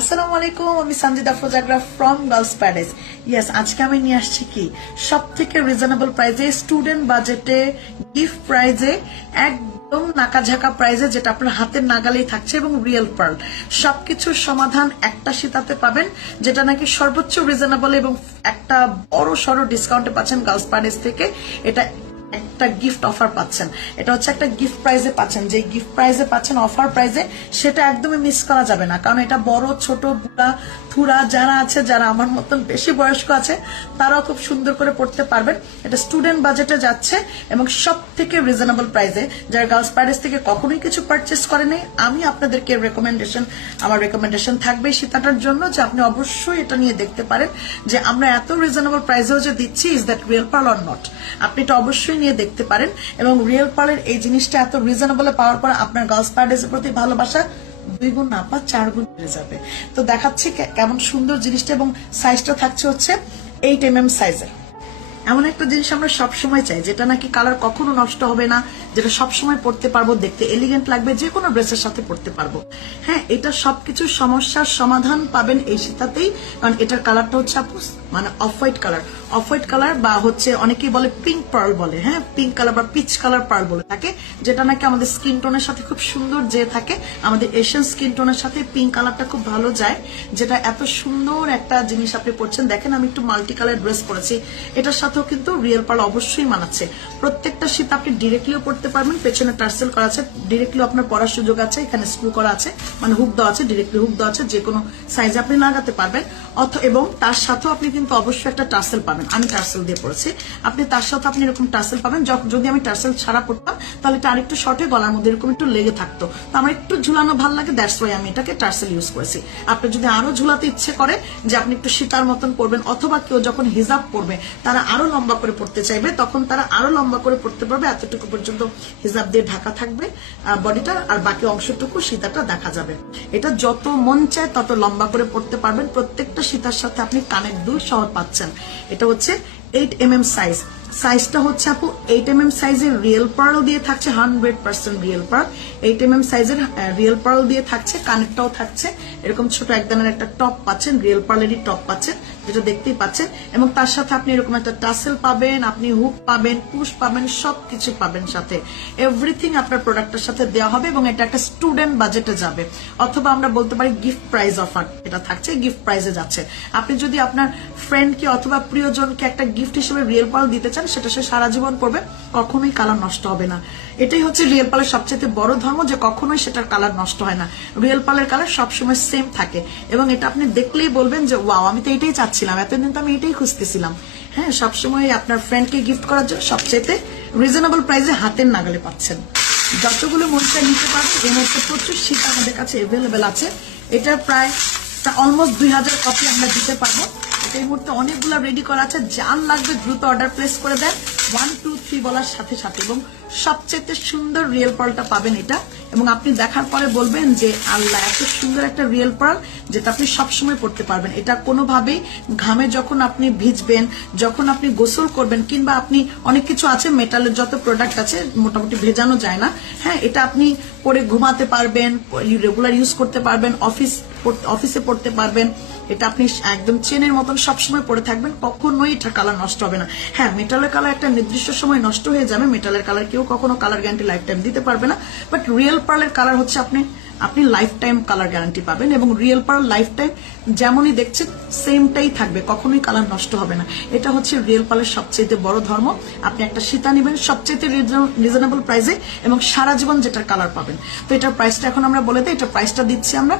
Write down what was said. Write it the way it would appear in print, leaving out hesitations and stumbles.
আসসালামু আলাইকুম, আমি সঞ্জিদা ফোজাগ্রা ফ্রম গার্লস প্যারাডাইস। ইয়েস, আজকে আমি নিয়ে আসছি কি সব থেকে রিজনেবল প্রাইসে, স্টুডেন্ট বাজেটে, গিফট প্রাইসে, একদম নাকাঝাকা প্রাইসে, যেটা আপনার হাতের নাগালেই থাকছে এবং রিয়েল পার্ল। সবকিছুর সমাধান একটা সীতাতে পাবেন, যেটা নাকি সর্বোচ্চ রিজনেবল এবং একটা বড় সড়ো ডিসকাউন্টে পাচ্ছেন গার্লস প্যারাডাইস থেকে। এটা একটা গিফট অফার পাচ্ছেন, এটা হচ্ছে একটা গিফট প্রাইজে পাচ্ছেন। যে গিফট প্রাইজে পাচ্ছেন অফার প্রাইজে, সেটা একদমই মিস করা যাবে না, কারণ এটা বড় ছোট বুড়া থুরা যারা আছে, যারা আমার মতন বেশি বয়স্ক আছে, তারাও খুব সুন্দর করে পড়তে পারবেন। এটা স্টুডেন্ট বাজেটে যাচ্ছে এবং সব থেকে রিজনেবল প্রাইজে। যারা গার্লস প্যারাডাইস থেকে কখনোই কিছু পারচেস করেনি, আমি আপনাদেরকে আমার রেকমেন্ডেশন থাকবে সীতাটার জন্য যে আপনি অবশ্যই এটা নিয়ে দেখতে পারেন যে আমরা এত রিজনেবল প্রাইসেও যে দিচ্ছি, is that real pearl or not. আপনি এটা অবশ্যই নিয়ে দেখতে পারেন। এবং রিয়েল পার্লের এই জিনিসটা এত রিজনেবলে পাওয়ার পর আপনার গার্লস প্যারাডাইসের প্রতি ভালোবাসা 2 গুণ না 4 গুণ বেড়ে যাবে। তো দেখাচ্ছি কেমন সুন্দর জিনিসটা, এবং সাইজটা থাকছে হচ্ছে 8mm সাইজের। এমন একটা জিনিস আমরা সবসময় চাই, যেটা নাকি কালার কখনো নষ্ট হবে না, যেটা সবসময় পড়তে পারবো, দেখতে এলিগেন্ট লাগবে, যে কোনো ড্রেসের সাথে পড়তে পারবো। হ্যাঁ, এটা সবকিছু সমস্যার সমাধান পাবেন এই সীতাতেই, কারণ এটার কালারটা হচ্ছে মানে অফ হোয়াইট কালার বা হচ্ছে অনেকেই বলে পিঙ্ক পার্ল বলে। হ্যাঁ, পিঙ্ক কালার বা পিচ কালার পার্ল বলে থাকে, যেটা নাকি আমাদের স্কিন টোনের সাথে খুব সুন্দর যে থাকে। আমাদের এশিয়ান স্কিন টোনের সাথে পিঙ্ক কালারটা খুব ভালো যায়, যেটা এত সুন্দর একটা জিনিস আপনি পড়ছেন। দেখেন, আমি একটু মাল্টি কালার ড্রেস পরেছি, এটার সাথেও কিন্তু রিয়েল পার্ল অবশ্যই মানাচ্ছে। প্রত্যেকটা শীত আপনি ডিরেক্টলিও পড়তে পারবেন, পেছনে টার্সেল করা আছে, ডিরেক্টলি আপনার পরার সুযোগ আছে। এখানে স্ক্রু করা আছে, মানে হুক দেওয়া আছে, ডিরেক্টলি হুক দেওয়া আছে, যে কোনো সাইজে আপনি লাগাতে পারবেন। এবং তার সাথেও আপনি কিন্তু অবশ্যই একটা টার্সেল পাবেন। আমি টার্সেল দিয়ে পড়েছি, আপনি তার সাথে আপনি এরকম টার্সেল পাবেন। যদি আমি টার্সেল ছাড়া পড়তাম, তাহলে এটা আরেকটু শর্টে গলার মধ্যে এরকম একটু লেগে থাকতো। তো আমার একটু ঝুলানো ভালো লাগে, দ্যাটস ওয়াই আমি এটাকে টার্সেল ইউজ করেছি। আপনি যদি আরো ঝুলাতে ইচ্ছে করে যে আপনি একটু সীতার মতন পড়বেন, অথবা কেউ যখন হিজাব পড়বে তারা আরো লম্বা করে পড়তে চাইবে, তখন তারা আরো লম্বা করে পড়তে পারবে। এতটুকু পর্যন্ত হিজাব দিয়ে ঢাকা থাকবে বডিটা, আর বাকি অংশটুকু সীতাটা দেখা যাবে। এটা যত মন চায় তত লম্বা করে পড়তে পারবেন। প্রত্যেকটা সীতার সাথে আপনি কানের দুল সহ পাচ্ছেন। এটা হচ্ছে 8mm সাইজটা হচ্ছে আপু 8mm সাইজের রিয়েল পার্ল দিয়ে থাকছে, 100% রিয়েল পার্ল। 8mm সাইজের রিয়েল পার্ল দিয়ে থাকছে, কানেরটাও থাকছে এরকম ছোট একদানের একটা টপ পাচ্ছেন, রিয়েল পার্লেরই টপ পাচ্ছেন, যেটা দেখতেই পাচ্ছেন। এবং তার সাথে আপনি এরকম একটা টাসেল পাবেন, আপনি হুক পাবেন, পুশ পাবেন, সবকিছু পাবেন সাথে। এভরিথিং আপনার প্রোডাক্টের সাথে দেওয়া হবে, এবং এটা একটা স্টুডেন্ট বাজেটে যাবে, অথবা আমরা বলতে পারি গিফট প্রাইজ অফার এটা থাকছে, গিফট প্রাইজে যাচ্ছে। আপনি যদি আপনার ফ্রেন্ডকে অথবা প্রিয়জনকে একটা গিফট হিসেবে রিয়েল পার্ল দিতে চান, সেটা সে সারা জীবন পড়বে, কখনোই কালার নষ্ট হবে না। এটাই হচ্ছে রিয়েল পার্লের সবচেয়ে বড় ধর্ম, যে কখনোই সেটার কালার নষ্ট হয় না। রিয়েল পার্লের কালার সবসময় সেম থাকে, এবং এটা আপনি দেখলেই বলবেন যে ওয়াও, আমি তো এটাই চাচ্ছিলাম, এতদিন তো আমি এটাই খুঁজতেছিলাম। হ্যাঁ, সবসময় আপনার ফ্রেন্ডকে গিফট করার জন্য সবচেয়ে রিজনেবল প্রাইসে হাতের নাগালে পাচ্ছেন। যতগুলো মন চাই নিতে পারবেন। এই মুহূর্তে প্রচুর শীত আমাদের কাছে এভেলেবেল আছে। এটার প্রায় অলমোস্ট 2000 কপি আমরা দিতে পারবো। এই মুহূর্তে অনেকগুলো রেডি করা আছে, যার লাগবে দ্রুত অর্ডার প্লেস করে দেন 1 2 3 বলার সাথে সাথে। এবং সবচেয়ে সুন্দর রিয়েল পার্লটা পাবেন এটা, এবং আপনি দেখার পরে বলবেন যে আল্লাহ, এত সুন্দর একটা রিয়েল পার্ল, যেটা আপনি সবসময় পড়তে পারবেন। এটা কোনোভাবেই ঘামে যখন আপনি ভিজবেন, যখন আপনি গোসল করবেন, কিংবা আপনি অনেক কিছু আছে, মেটালের যত প্রোডাক্ট আছে মোটামুটি ভেজানো যায় না। হ্যাঁ, এটা আপনি পরে ঘুমাতে পারবেন, রেগুলার ইউজ করতে পারবেন, অফিসে পড়তে পারবেন। এটা আপনি একদম চেনের মতন সবসময় পরে থাকবেন, কখনোই এটা কালার নষ্ট হবে না। হ্যাঁ, মেটালের কালার একটা নির্দিষ্ট সময় নষ্ট হয়ে যাবে, মেটালের কালার কেউ কখনো কালার গ্যারান্টি লাইফ টাইম দিতে পারবে না। বাট রিয়েল পার্লের কালার হচ্ছে আপনি লাইফ টাইম কালার গ্যারান্টি পাবেন, এবং রিয়েল পার্ল লাইফ টাইম যেমনই দেখছেন সেমটাই থাকবে, কখনোই কালার নষ্ট হবে না। এটা হচ্ছে রিয়েল পার্লের সবচেয়ে বড় ধর্ম। আপনি একটা সীতা নেবেন সবচেয়ে রিজনেবল প্রাইসে, এবং সারা জীবন যেটার কালার পাবেন। তো এটার প্রাইসটা এখন আমরা বলে দিই, এটার প্রাইসটা দিচ্ছি আমরা